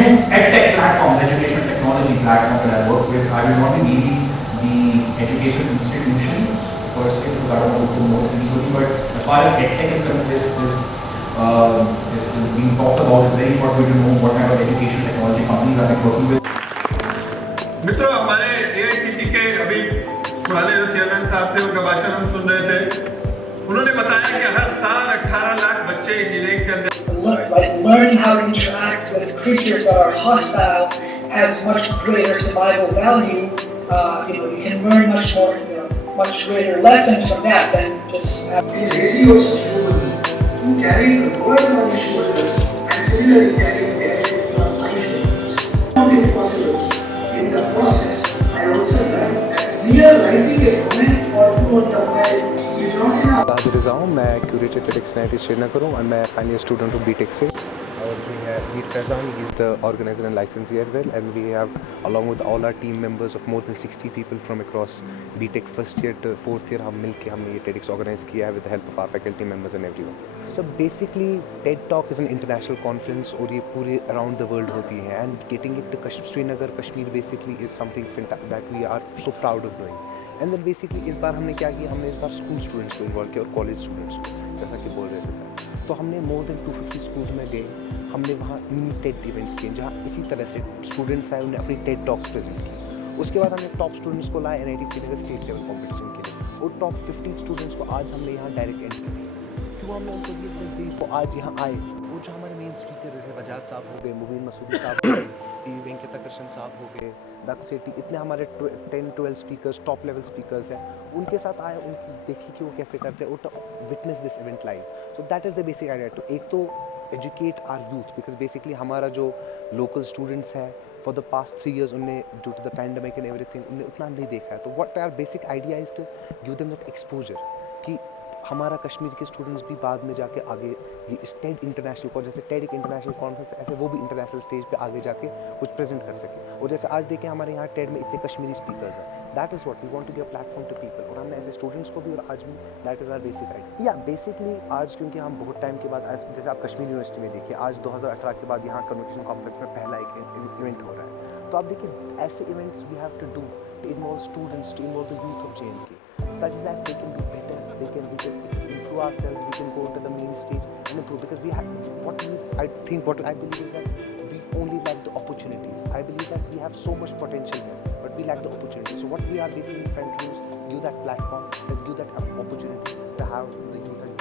few edtech platforms, education technology platforms that I work with. I will not be naming the education institutions per se because I don't want to promote anybody, but as far as edtech is concerned, this is being talked about. It's very important to know what kind of education technology companies are working with. मित्रों, हमारे AICT के अभी पुराने जो चेयरमैन साहब थे उनका भाषण हम सुन रहे थे. उन्होंने बताया कि हर साल 18 लाख बच्चे इंजीनियरिंग के अंदर learning how to interact with creatures that are hostile has much greater survival value. You can learn much more, much greater lessons from that than just. In raising your ceremony, you carry the burden on your shoulders, and similarly carrying the accident on my shoulders. Not impossible. In the process, I also learned that mere writing a comment or two on the file is not enough. मैं curator TEDx NIT Srinagar हूँ और मैं final student हूँ बीटेक से. और जो है मीर Faizan, he is the organizer and licensee as well, and we have along with all our team members of more than 60 people from across BTech first year to fourth year हम मिलके हमने ये TEDx organize किया है with the help of our faculty members and everyone. So basically TED Talk is an international conference और ये पूरे around the world होती है, and getting it to Srinagar, Kashmir basically is something that we are so proud of doing. And then basically इस बार हमने क्या किया, हमने इस बार स्कूल स्टूडेंट्स को इन्वॉल्व किया और कॉलेज स्टूडेंट्स को, जैसा कि बोल रहे थे सर. तो हमने मोर देन 250 स्कूल्स में गए, हमने वहाँ मिनी टेड इवेंट्स किए जहाँ इसी तरह से स्टूडेंट्स आए, उन्हें अपनी टेड टॉक्स प्रेजेंट की. उसके बाद हमने टॉप स्टूडेंट्स को लाए NIT श्रीनगर स्टेट लेवल कॉम्पिटिशन के लिए, और टॉप 50 स्टूडेंट्स को आज हमने यहाँ डायरेक्ट एंट्री दी. क्यों हमने उनको ये चीज़ दी, वो आज यहाँ आए. वो जो हमारे मेन स्पीकर जैसे बजाज साहब हो गए, मुबीन मसूदी साहब हो गए, PV वेंकटकृष्णन साहब हो गए, दक्ष सेठी, इतने हमारे 10-12 स्पीकर्स टॉप लेवल स्पीकर्स हैं, उनके साथ आए, उनकी देखी कि वो कैसे करते हैं, और witness this event live. So that is the basic idea. तो एक तो educate our youth, because basically हमारा जो लोकल स्टूडेंट्स है फॉर द पास्ट 3 years उनने due to the pandemic and everything उन्हें उतना नहीं देखा है. तो what are basic idea is to give them that exposure कि हमारा कश्मीर के स्टूडेंट्स भी बाद में जाके आगे ये टेड इंटरनेशनल को, जैसे टेड एक इंटरनेशनल कॉन्फ्रेंस, ऐसे वो भी इंटरनेशनल स्टेज पे आगे जाके कुछ प्रेजेंट कर सके. और जैसे आज देखें हमारे यहाँ टेड में इतने कश्मीरी स्पीकर्स हैं, that is what we want to give a platform to people. और हमने ऐसे स्टूडेंट्स को भी और आज भी, that is our basic idea. या बेसिकली आज क्योंकि हम बहुत टाइम के बाद, जैसे आप कश्मीर यूनिवर्सिटी में देखिए, आज 2018 के बाद यहाँ कन्वोकेशन कॉम्प्लेक्स में पहला एक इवेंट हो रहा है. तो आप देखिए ऐसे events we have to do to involve students, to involve the youth of JNK, such that they can do better, we can improve ourselves, we can go to the main stage and improve, because we have what I believe is that we only lack the opportunities. I believe that we have so much potential here, but we lack the opportunity. So what we are basically trying to do is give that platform, give that opportunity to have the youth and